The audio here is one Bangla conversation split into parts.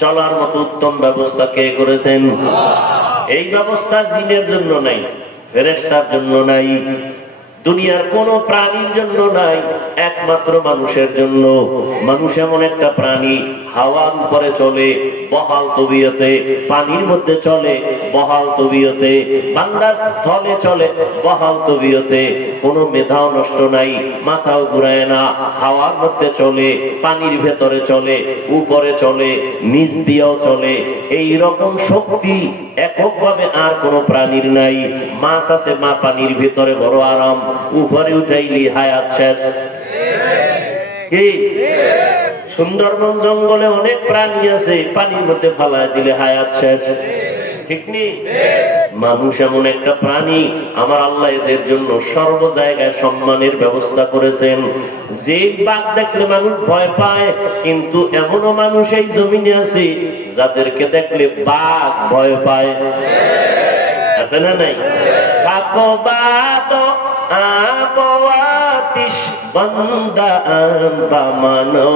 চলার মতো উত্তম ব্যবস্থা কে করেছেন? এই ব্যবস্থা জিনের জন্য নাই ফেরেস্তার জন্য নাই, দুনিয়ার কোন প্রাণীর জন্য নাই। একমাত্র মানুষের জন্য। মানুষ এমন একটা প্রাণী, হাওয়ার উপরে চলে, বহাল তবিয়তে, পানির মধ্যে চলে, বহাল তবিয়তে, বান্দার স্থলে চলে, বহাল তবিয়তে। কোনো মেধাও নষ্ট নাই, মাথাও ঘুরায় না, হাওয়ার মধ্যে চলে, পানির ভেতরে চলে, উপরে চলে, নিচ দিয়েও চলে। এই রকম শক্তি এককভাবে আর কোন প্রাণীর নাই। মাছ আছে মা পানির ভেতরে, বড় আরাম। উপরে উঠাইলি, হায়াত শেষ। কি? সুন্দরবন জঙ্গলে অনেক প্রাণী আছে, পানির মধ্যে ফালায় দিলে হায়াত শেষ। ঠিক মানুষ এমন একটা প্রাণী, আমার আল্লাহ এদের জন্য সর্ব জায়গায় সম্মানের ব্যবস্থা করেছেন। যে বাঘ দেখলে মানুষ ভয় পায়, কিন্তু এমনও মানুষ এই জমিনে আছে, যাদেরকে দেখলে বাঘ ভয় পায়। আছে না নাই? বন্দা আন্দা মানো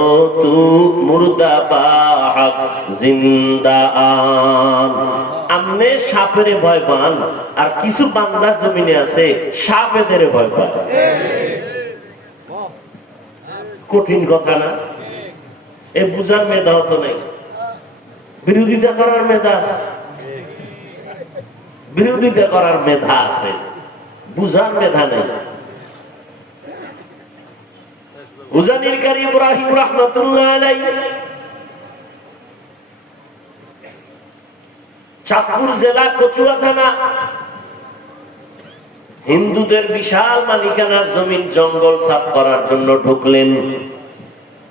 মুর্দা বাহাক জিন্দা আমনে সাপের ভয় পান আর কিছু বান্দা জমিনে আছে, সাপেদের ভয় পান কঠিন কথা না? এ বুঝার মেধাও তো নেই। বিরোধিতা করার মেধা আছে। বিরোধিতা করার মেধা আছে। বুঝার মেধা নেই। জেলা কচুয়া থানা। হিন্দুদের বিশাল মালিকানার জমিন জঙ্গল সাফ করার জন্য ঢুকলেন।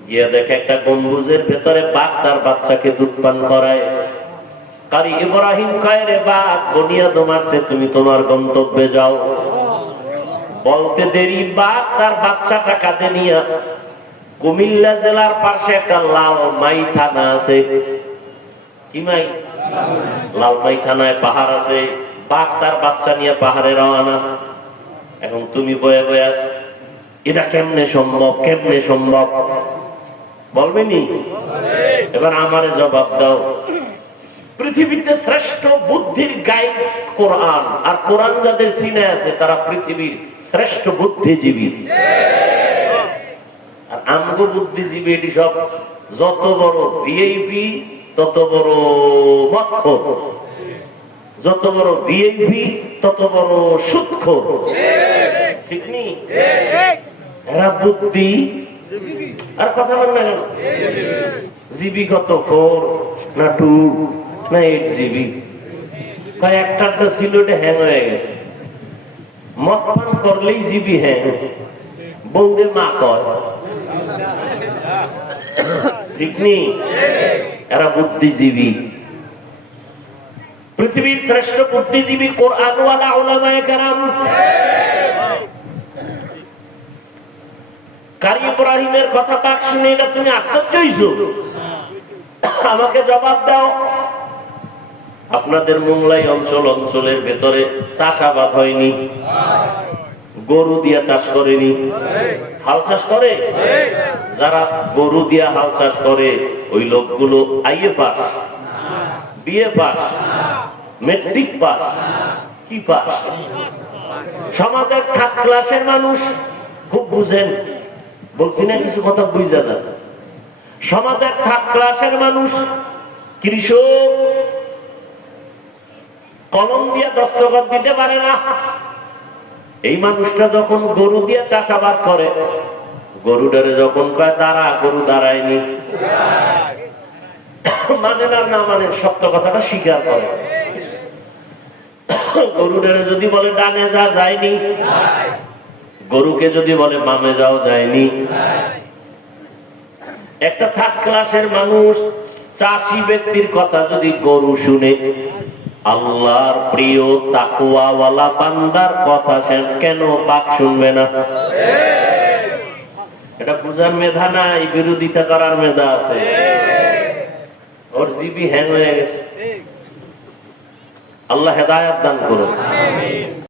গিয়ে দেখে একটা গম্বুজের ভেতরে বাঘ তার বাচ্চাকে দুধ পান করায়। কারি ইব্রাহিম কয় রে বাঘ বনিয়া তোমারছে তুমি তোমার গন্তব্যে যাও। বলতে দেরি বাঘ তার বাচ্চাটা কাঁধে নিয়ে কুমিল্লা জেলার পাশে একটা লাল মাই থানা আছে। কি মাই? লাল মাই থানায় পাহাড় আছে। বাঘ তার বাচ্চা নিয়ে পাহাড়ে রওনা। এখন তুমি বয়ে বয়ে, এটা কেমনে সম্ভব কেমনে সম্ভব? বলবেনি এবার আমারে জবাব দাও। পৃথিবীতে শ্রেষ্ঠ বুদ্ধির গাইড কোরআন। আর কোরআন যাদের সিনে আছে, তারা পৃথিবীর শ্রেষ্ঠ বুদ্ধিজীবী। আর আমগো বুদ্ধিজীবী এটি সব যত বড় ভিআইপি তত বড় মক্ষ যত বড় ভিআইপি তত বড় সূক্ষ্ম ঠিক নেই এরা বুদ্ধি। আর কথা বল না কেন? জিবি কত না টু না এইট জিবি একটা ছিল এটা হ্যাং হয়ে গেছে। মদ করলেই জিবি হ্যাং বৌরে মা কর এরা বুদ্ধিজীবী। পৃথিবীর শ্রেষ্ঠ বুদ্ধিজীবী কথা শুনে এটা তুমি আশ্চর্য আমাকে জবাব দাও। আপনাদের মোংলাই অঞ্চল অঞ্চলের ভেতরে চাষাবাদ হয়নি। গরু দিয়া চাষ করেনি। হাল চাষ করে? যারা গরু দিয়া হাল চাষ করে, ওই লোকগুলো IA pass, BA pass, matric pass, কি পাস? সমাজের থার্ড ক্লাসের মানুষ খুব বুঝেন। বলছি না কিছু কথা বুঝা না সমাজের থার্ড ক্লাসের মানুষ কৃষক কলম দিয়ে দস্তখত দিতে পারে না। এই মানুষটা যখন গরু দিয়ে চাষাবাদ করে গরুটারে যখন কয়, দাঁড়া, গরু দাঁড়ায়নি। মানে না না মানে সত্য কথাটা স্বীকার করে। গরুটারে যদি বলে, ডানে যা, যায়নি। গরুকে যদি বলে, বামে যাও, যায়নি। একটা থার্ড ক্লাসের মানুষ, চাষি ব্যক্তির কথা যদি গরু শুনে আল্লাহর প্রিয় তাকুয়াওয়ালা বান্দার কথা সে কেন পাক শুনবে না? এটা বুঝার মেধা নাই, বিরোধিতা করার মেধা আছে। ওর জিবি হ্যাং হয়ে গেছে। আল্লাহ হেদায়াত দান করুন